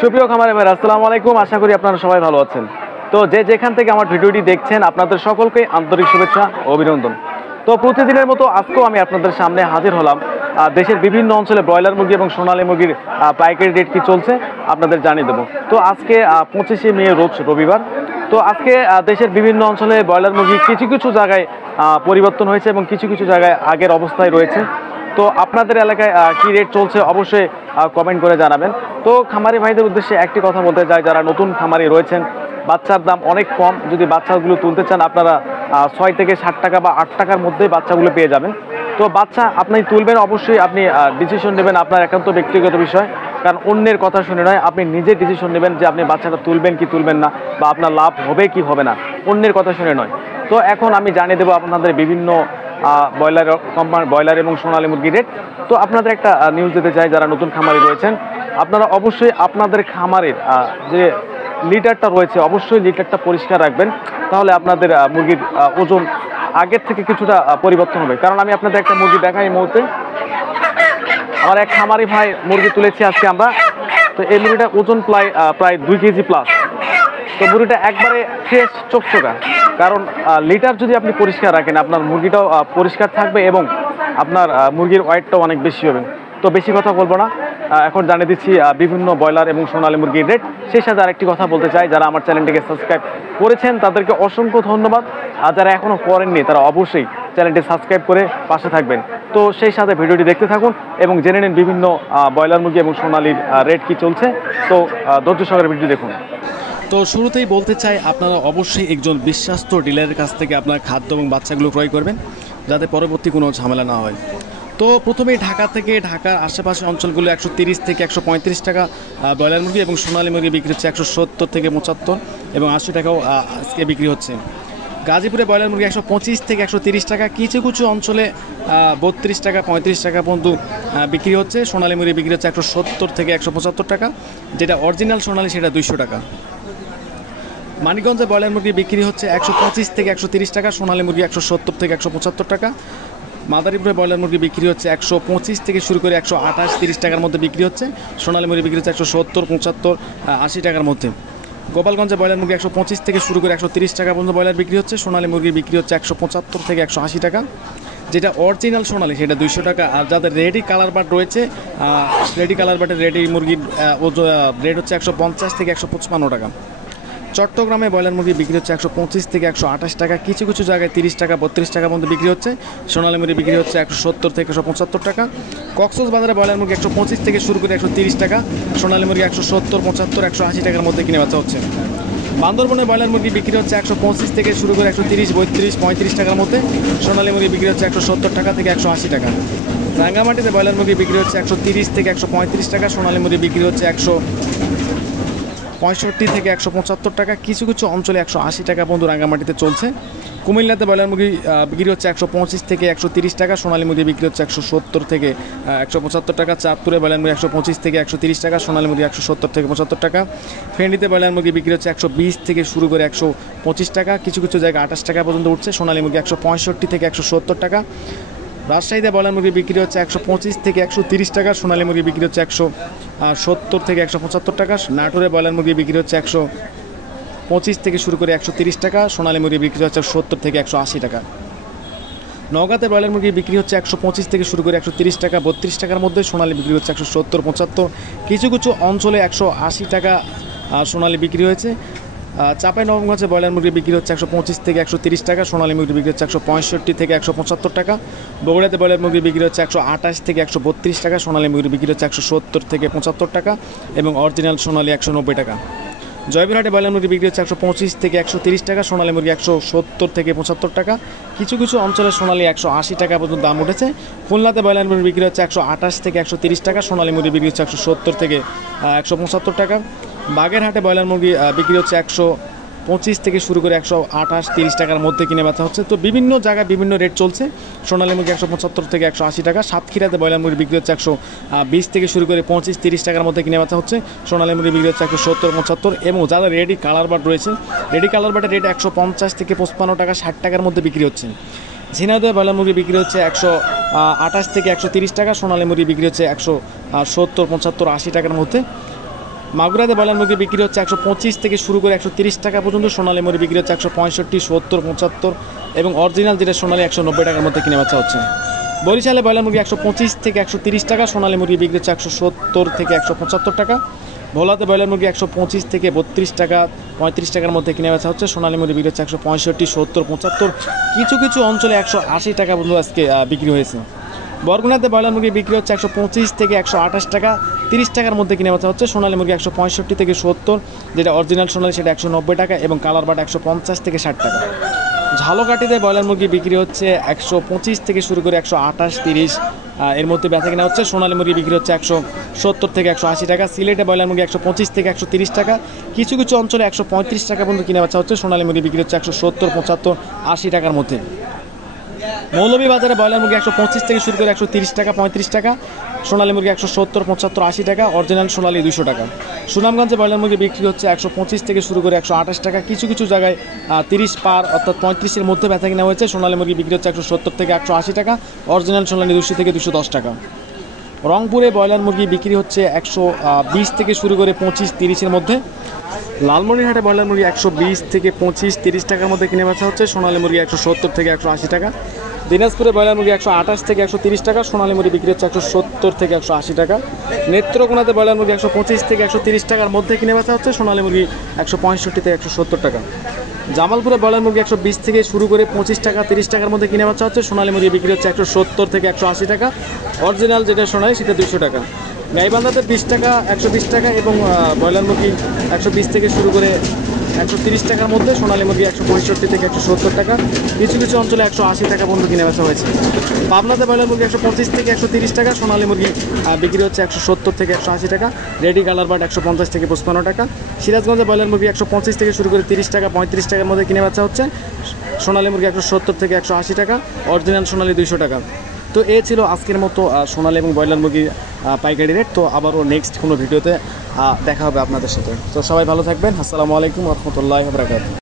সুপ্রিয় খামারি ভাই, আসসালামু আলাইকুম। আশা করি আপনারা সবাই ভালো আছেন। তো যে যেখান থেকে আমার ভিডিওটি দেখছেন, আপনাদের সকলকে আন্তরিক শুভেচ্ছা ও অভিনন্দন। তো প্রতিদিনের মতো আজকেও আমি আপনাদের সামনে হাজির হলাম। দেশের বিভিন্ন অঞ্চলে ব্রয়লার মুরগি এবং সোনালী মুরগির পাইকারি রেট কি চলছে আপনাদের জানিয়ে দেবো। তো আজকে 25শে মে রোজ রবিবার। তো আজকে দেশের বিভিন্ন অঞ্চলে ব্রয়লার মুরগি কিছু কিছু জায়গায় পরিবর্তন হয়েছে এবং কিছু কিছু জায়গায় আগের অবস্থায় রয়েছে। তো আপনাদের এলাকায় কি রেট চলছে অবশ্যই কমেন্ট করে জানাবেন। তো খামারি ভাইদের উদ্দেশ্যে একটি কথা বলতে চাই, যারা নতুন খামারি রয়েছেন, বাচ্চার দাম অনেক কম। যদি বাচ্চাগুলো তুলতে চান আপনারা 6 থেকে 60 টাকা বা 8 টাকার মধ্যেই বাচ্চাগুলো পেয়ে যাবেন। তো বাচ্চা আপনি তুলবেন, অবশ্যই আপনি ডিসিশন নেবেন, আপনার একান্ত ব্যক্তিগত বিষয়। কারণ অন্যের কথা শুনে নয়, আপনি নিজে ডিসিশন নেবেন যে আপনি বাচ্চাটা তুলবেন কি তুলবেন না, বা আপনার লাভ হবে কি হবে না, অন্যের কথা শুনে নয়। তো এখন আমি জানিয়ে দেবো আপনাদের বিভিন্ন ব্রয়লার এবং সোনালী মুরগির রেট। তো আপনাদের একটা নিউজ দিতে চাই, যারা নতুন খামারি রয়েছেন, আপনারা অবশ্যই আপনাদের খামারের যে লিটারটা রয়েছে অবশ্যই লিটারটা পরিষ্কার রাখবেন। তাহলে আপনাদের মুরগির ওজন আগের থেকে কিছুটা পরিবর্তন হবে। কারণ আমি আপনাদের একটা মুরগি দেখাই এই মুহূর্তে। আমার এক খামারি ভাই মুরগি তুলেছি আজকে আমরা। তো এই মুরগিটা ওজন প্রায় 2 কেজি প্লাস। তো মুরগিটা একবারে ফ্রেশ চকচকা। কারণ লিটার যদি আপনি পরিষ্কার রাখেন, আপনার মুরগিটাও পরিষ্কার থাকবে এবং আপনার মুরগির ওয়েটটাও অনেক বেশি হবে। তো বেশি কথা বলবো না, এখন জানিয়ে দিচ্ছি বিভিন্ন ব্রয়লার এবং সোনালী মুরগির রেট। সেই সাথে আরেকটি কথা বলতে চাই, যারা আমার চ্যানেলটিকে সাবস্ক্রাইব করেছেন তাদেরকে অসংখ্য ধন্যবাদ। আর যারা এখনও করেননি তারা অবশ্যই চ্যানেলটি সাবস্ক্রাইব করে পাশে থাকবেন। তো সেই সাথে ভিডিওটি দেখতে থাকুন এবং জেনে নিন বিভিন্ন ব্রয়লার মুরগি এবং সোনালীর রেট কি চলছে। তো ধৈর্য সহকারে ভিডিও দেখুন। তো শুরুতেই বলতে চাই, আপনারা অবশ্যই একজন বিশ্বস্ত ডিলারের কাছ থেকে আপনার খাদ্য এবং বাচ্চাগুলো ক্রয় করবেন, যাতে পরবর্তী কোনো ঝামেলা না হয়। তো প্রথমেই ঢাকার আশেপাশের অঞ্চলগুলো 130 থেকে 135 টাকা ব্রয়লার মুরগি এবং সোনালী মুরগি বিক্রি হচ্ছে 170 থেকে 75 এবং 80 টাকাও আজকে বিক্রি হচ্ছে। গাজীপুরে ব্রয়লার মুরগি 125 থেকে 130 টাকা, কিছু কিছু অঞ্চলে 32 টাকা 35 টাকা পর্যন্ত বিক্রি হচ্ছে। সোনালী মুরগি বিক্রি হচ্ছে 170 থেকে 175 টাকা, যেটা অরিজিনাল সোনালী সেটা 200 টাকা। মানিকগঞ্জে ব্রয়লার মুরগি বিক্রি হচ্ছে 125 থেকে 130 টাকা, সোনালী মুরগি 170 থেকে 175 টাকা। মাদারীপুরে ব্রয়লার মুরগি বিক্রি হচ্ছে 125 থেকে শুরু করে 128-30 টাকার মধ্যে বিক্রি হচ্ছে। সোনালী মুরগি বিক্রি হচ্ছে 170, 75, 80 টাকার মধ্যে। গোপালগঞ্জে ব্রয়লার মুরগি 125 থেকে শুরু করে 130 টাকা পর্যন্ত ব্রয়লার বিক্রি হচ্ছে। সোনালী মুরগি বিক্রি হচ্ছে 175 থেকে 180 টাকা, যেটা অরিজিনাল সোনালী সেটা 200 টাকা। আর যাদের রেডি কালার বাট রয়েছে, রেডি কালার বাটের রেডি মুরগির রেট হচ্ছে 150 থেকে 155 টাকা। চট্টগ্রামে ব্রয়লার মুরগি বিক্রি হচ্ছে 125 থেকে 128 টাকা, কিছু কিছু জায়গায় 30 টাকা 32 টাকার মধ্যে বিক্রি হচ্ছে। সোনালী মুরগি বিক্রি হচ্ছে 170 থেকে 175 টাকা। কক্সবাজারে ব্রয়লার মুরগি 125 থেকে শুরু করে 130 টাকা, সোনালী মুরগি 170, 75, 180 টাকার মধ্যে কিনে বেচা হচ্ছে। বান্দরবনে ব্রয়লার মুরগি বিক্রি হচ্ছে 125 থেকে শুরু করে 130, 32, 35 টাকার মধ্যে। সোনালী মুরগি বিক্রি হচ্ছে 170 টাকা থেকে 180 টাকা। রাঙ্গামাটিতে ব্রয়লার মুরগি বিক্রি হচ্ছে 130 থেকে 135 টাকা, সোনালী মুরগি বিক্রি হচ্ছে 165 থেকে 175 টাকা, কিছু কিছু অঞ্চলে 180 টাকা পর্যন্ত রাঙ্গামাটিতে চলছে। কুমিল্লাতে ব্রয়লার মুরগি বিক্রি হচ্ছে 125 থেকে 130 টাকা, সোনালী মুরগি বিক্রি হচ্ছে 170 থেকে 175 টাকা। চাঁদপুরে ব্রয়লার মুরগি 125 থেকে 130 টাকা, সোনালী মুরগি 170 থেকে 75 টাকা। ফেনীতে ব্রয়লার মুরগি বিক্রি হচ্ছে 120 থেকে শুরু করে 125 টাকা, কিছু কিছু জায়গায় 28 টাকা পর্যন্ত উঠছে। সোনালী মুরগি 165 থেকে 170 টাকা। রাজশাহীতে ব্রয়লার মুরগি বিক্রি হচ্ছে 125 থেকে 130 টাকা, সোনালী মুরগি বিক্রি হচ্ছে 170 থেকে 175 টাকা। নাটোরে ব্রয়লার মুরগি বিক্রি হচ্ছে 125 থেকে শুরু করে 130 টাকা, সোনালী মুরগি বিক্রি হচ্ছে 170 থেকে 180 টাকা। নওগাঁতে ব্রয়লার মুরগি বিক্রি হচ্ছে 125 থেকে শুরু করে 130 টাকা, 32 টাকার মধ্যে। সোনালী বিক্রি হচ্ছে 170, 75, কিছু কিছু অঞ্চলে 180 টাকা সোনালী বিক্রি হয়েছে। চাঁপাইনবাবগঞ্জে ব্রয়লার মুরগি বিক্রি হচ্ছে 125 থেকে 130 টাকা, সোনালী মুরগি বিক্রি হচ্ছে 165 থেকে 175 টাকা। বগুড়াতে ব্রয়লার মুরগি বিক্রি হচ্ছে 128 থেকে 132 টাকা, সোনালী মুরগি বিক্রি হচ্ছে 170 থেকে 75 টাকা এবং অরিজিনাল সোনালী 190 টাকা। জয়পুরহাটে ব্রয়লার মুরগি বিক্রি হচ্ছে 125 থেকে 130 টাকা, সোনালী মুরগি 170 থেকে 75 টাকা, কিছু কিছু অঞ্চলে সোনালী 180 টাকা পর্যন্ত দাম উঠেছে। খুলনাতে ব্রয়লার মুরগি বিক্রি হচ্ছে 128 থেকে 130 টাকা, সোনালী মুরগি বিক্রি হচ্ছে 170 থেকে 175 টাকা। বাগেরহাটে ব্রয়লার মুরগি বিক্রি হচ্ছে 125 থেকে শুরু করে 128-30 টাকার মধ্যে কিনে বেচা হচ্ছে। তো বিভিন্ন জায়গায় বিভিন্ন রেট চলছে। সোনালী মুরগি 175 থেকে 180 টাকা। সাতক্ষীরাতে ব্রয়লার মুরগি বিক্রি হচ্ছে 120 থেকে শুরু করে 25-30 টাকার মধ্যে কিনে বেচা হচ্ছে। সোনালী মুরগি বিক্রি হচ্ছে 170, 75 এবং যারা রেডি কালার বাট রয়েছে, রেডি কালার বাটের রেট 150 থেকে 55 টাকা, 60 টাকার মধ্যে বিক্রি হচ্ছে। ঝিনাইদহে ব্রয়লার মুরগি বিক্রি হচ্ছে 128 থেকে 130 টাকা, সোনালী মুরগি বিক্রি হচ্ছে 170, 75, 80 টাকার মধ্যে। মাগুরাতে ব্রয়লার মুরগি বিক্রি হচ্ছে 125 থেকে শুরু করে 130 টাকা পর্যন্ত, সোনালী মুরগি বিক্রি হচ্ছে 165, 70, 75 এবং অরিজিনাল যেটা সোনালী 190 টাকার মধ্যে কিনে বেচা হচ্ছে। বরিশালে ব্রয়লার মুরগি 125 থেকে 130 টাকা, সোনালী মুরগি বিক্রি হচ্ছে 170 থেকে 175 টাকা। ভোলাতে ব্রয়লার মুরগি 125 থেকে 32 টাকা 35 টাকার মধ্যে কিনে বেচা হচ্ছে, সোনালী মুরগি বিক্রি হচ্ছে 165, 70, 75, কিছু কিছু অঞ্চলে 180 টাকা পর্যন্ত আজকে বিক্রি হয়েছে। বরগুনাতে ব্রয়লার মুরগি বিক্রি হচ্ছে 125 থেকে 128 টাকা 30 টাকার মধ্যে কিনে বেচা হচ্ছে, সোনালী মুরগি 165 থেকে 70, যেটা অরিজিনাল সোনালী সেটা 190 টাকা এবং কালার বাট 150 থেকে 60 টাকা। ঝালকাঠিতে ব্রয়লার মুরগি বিক্রি হচ্ছে 125 থেকে শুরু করে 128, 30 এর মধ্যে বেচা কিনা হচ্ছে, সোনালী মুরগি বিক্রি হচ্ছে 170 থেকে 180 টাকা। সিলেটে ব্রয়লার মুরগি 125 থেকে 130 টাকা, কিছু কিছু অঞ্চলে 135 টাকা পর্যন্ত কিনে বেচা হচ্ছে, সোনালী মুরগি বিক্রি হচ্ছে 170, 75, 80 টাকার মধ্যে। মৌলভীবাজারে ব্রয়লার মুরগি 125 থেকে শুরু করে 130 টাকা 35 টাকা, সোনালী মুরগি 170, 75, 80 টাকা, অরিজিনাল সোনালী 200 টাকা। সুনামগঞ্জে ব্রয়লার মুরগি বিক্রি হচ্ছে 125 থেকে শুরু করে 128 টাকা, কিছু কিছু জায়গায় 30 পার অর্থাৎ 35-এর মধ্যে বেচা কিনা হয়েছে, সোনালী মুরগি বিক্রি হচ্ছে 170 থেকে 180 টাকা, অরিজিনাল সোনালী 200 থেকে 210 টাকা। রংপুরে ব্রয়লার মুরগি বিক্রি হচ্ছে 120 থেকে শুরু করে 25, 30-এর মধ্যে। লালমনিরহাটে ব্রয়লার মুরগি 120 থেকে 25, 30 টাকার মধ্যে কিনে বেচা হচ্ছে, সোনালী মুরগি 170 থেকে 180 টাকা। দিনাজপুরে ব্রয়লার মুরগি 128 থেকে 130 টাকা, সোনালী মুরগি বিক্রি হচ্ছে 170 থেকে 180 টাকা। নেত্রকোনাতে ব্রয়লার মুরগি 125 থেকে 130 টাকার মধ্যে কিনে বেচা হচ্ছে, সোনালী মুরগি 165 থেকে 170 টাকা। জামালপুরে ব্রয়লার মুরগি 120 থেকে শুরু করে 25 টাকা 30 টাকার মধ্যে কিনে বেচা হচ্ছে, সোনালী মুরগি বিক্রি হচ্ছে 170 থেকে 180 টাকা, অরিজিনাল যেটা সোনালী সেটা 200 টাকা। গাইবান্ধাতে 20 টাকা 120 টাকা এবং ব্রয়লার মুরগি 120 থেকে শুরু করে 130 টাকার মধ্যে, সোনালী মুরগি 165 থেকে 170 টাকা, কিছু কিছু অঞ্চলে 180 টাকা পর্যন্ত কিনে বেচা হয়েছে। পাবনাতে ব্রয়লার মুরগি 125 থেকে 130 টাকা, সোনালী মুরগি বিক্রি হচ্ছে 170 থেকে 180 টাকা, রেডি কালার বাট 150 থেকে 55 টাকা। সিরাজগঞ্জে ব্রয়লার মুরগি 125 থেকে শুরু করে 30 টাকা 35 টাকার মধ্যে কিনে বেচা হচ্ছে, সোনালী মুরগি 170 থেকে 180 টাকা, অরিজিনাল সোনালী 200 টাকা। তো এই ছিল আজকের মতো সোনালী এবং ব্রয়লার মুরগির পাইকারি রেট। তো আবারও নেক্সট কোনো ভিডিওতে দেখা হবে আপনাদের সাথে। তো সবাই ভালো থাকবেন। আসসালামু আলাইকুম ওয়া রাহমাতুল্লাহি ওয়া বারাকাতুহু।